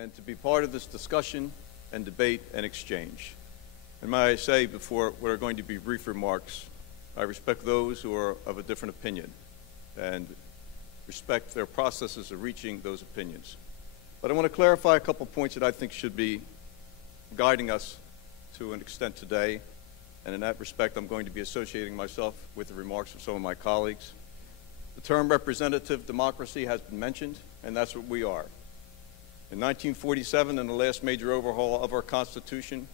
and to be part of this discussion and debate and exchange. And may I say, before what are going to be brief remarks, I respect those who are of a different opinion and respect their processes of reaching those opinions. But I want to clarify a couple points that I think should be guiding us to an extent today, and in that respect I'm going to be associating myself with the remarks of some of my colleagues. The term representative democracy has been mentioned, and that's what we are. In 1947, in the last major overhaul of our Constitution,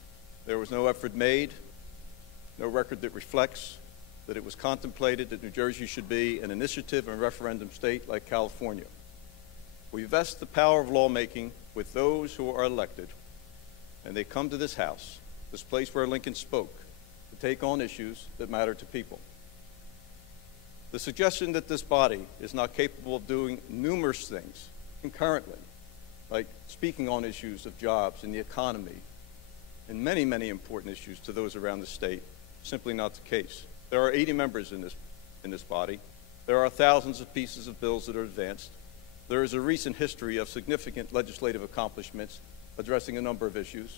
there was no effort made, no record that reflects that it was contemplated that New Jersey should be an initiative and referendum state like California. We vest the power of lawmaking with those who are elected, and they come to this house, this place where Lincoln spoke, to take on issues that matter to people. The suggestion that this body is not capable of doing numerous things concurrently, like speaking on issues of jobs and the economy, and many, many important issues to those around the state, simply not the case. There are 80 members in this body. There are thousands of pieces of bills that are advanced. There is a recent history of significant legislative accomplishments addressing a number of issues,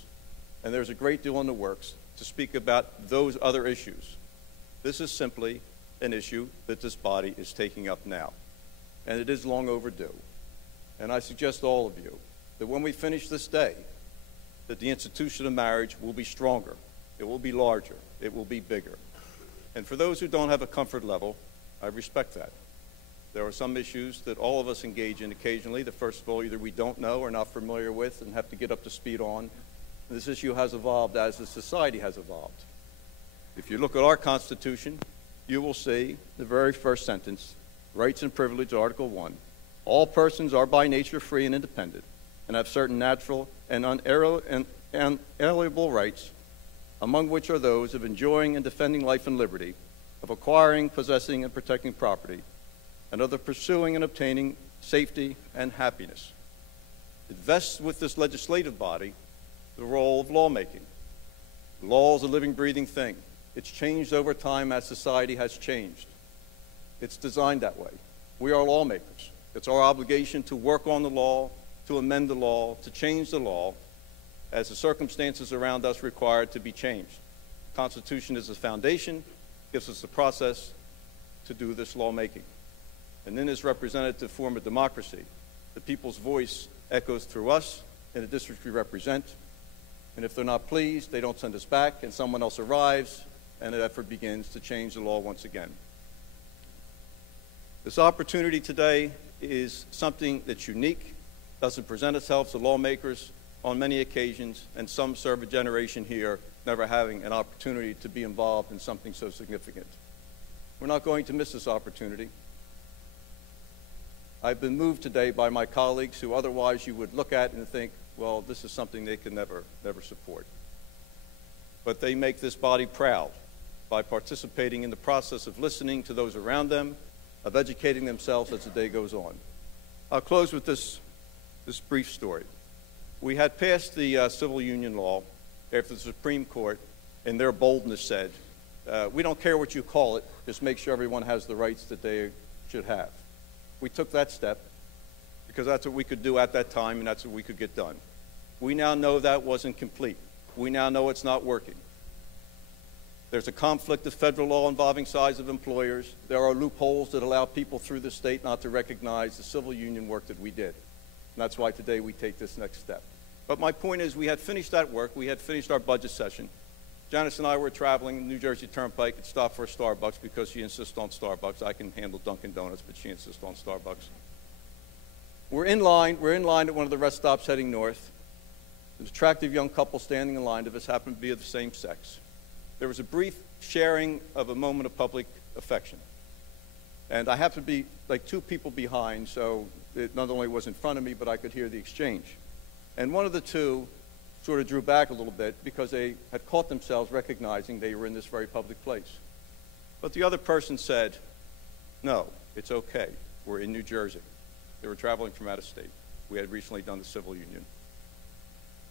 and there's a great deal in the works to speak about those other issues. This is simply an issue that this body is taking up now, and it is long overdue. And I suggest to all of you that when we finish this day, that the institution of marriage will be stronger, it will be larger, it will be bigger. And for those who don't have a comfort level, I respect that. There are some issues that all of us engage in occasionally that, first of all, either we don't know or not familiar with and have to get up to speed on. This issue has evolved as the society has evolved. If you look at our Constitution, you will see the very first sentence, Rights and Privilege, Article 1. All persons are by nature free and independent and have certain natural and unalienable rights, among which are those of enjoying and defending life and liberty, of acquiring, possessing, and protecting property, and of the pursuing and obtaining safety and happiness. It vests with this legislative body the role of lawmaking. Law is a living, breathing thing. It's changed over time as society has changed. It's designed that way. We are lawmakers. It's our obligation to work on the law, to amend the law, to change the law as the circumstances around us require it to be changed. The Constitution is the foundation, gives us the process to do this lawmaking. And in this representative form of democracy, the people's voice echoes through us in the districts we represent. And if they're not pleased, they don't send us back, and someone else arrives, and an effort begins to change the law once again. This opportunity today is something that's unique, doesn't present itself to lawmakers on many occasions, and some serve a generation here never having an opportunity to be involved in something so significant. We're not going to miss this opportunity. I've been moved today by my colleagues who otherwise you would look at and think, well, this is something they can never support. But they make this body proud by participating in the process of listening to those around them, of educating themselves as the day goes on. I'll close with this brief story. We had passed the civil union law after the Supreme Court, in their boldness, said, we don't care what you call it, just make sure everyone has the rights that they should have. We took that step because that's what we could do at that time, and that's what we could get done. We now know that wasn't complete. We now know it's not working. There's a conflict of federal law involving size of employers. There are loopholes that allow people through the state not to recognize the civil union work that we did. And that's why today we take this next step. But my point is, we had finished that work. We had finished our budget session. Janice and I were traveling New Jersey Turnpike and stopped for a Starbucks because she insists on Starbucks. I can handle Dunkin' Donuts, but she insists on Starbucks. We're in line at one of the rest stops heading north. There's an attractive young couple standing in line. Of us happened to be of the same sex. There was a brief sharing of a moment of public affection. And I happened to be like two people behind, so it not only was in front of me, but I could hear the exchange. And one of the two sort of drew back a little bit because they had caught themselves recognizing they were in this very public place. But the other person said, no, it's okay. We're in New Jersey. They were traveling from out of state. We had recently done the civil union.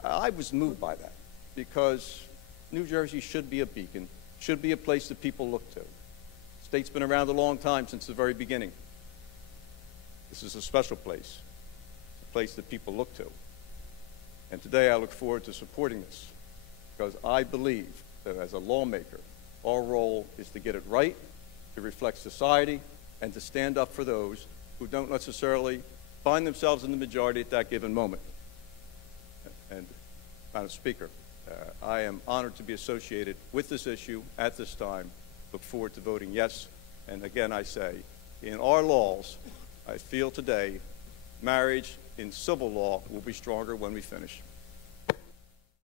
I was moved by that because New Jersey should be a beacon, should be a place that people look to. The state's been around a long time, since the very beginning. This is a special place, a place that people look to. And today I look forward to supporting this because I believe that as a lawmaker, our role is to get it right, to reflect society, and to stand up for those who don't necessarily find themselves in the majority at that given moment. And, Madam Speaker, I am honored to be associated with this issue at this time. Look forward to voting yes. And again, I say, in our laws, I feel today, marriage in civil law will be stronger when we finish.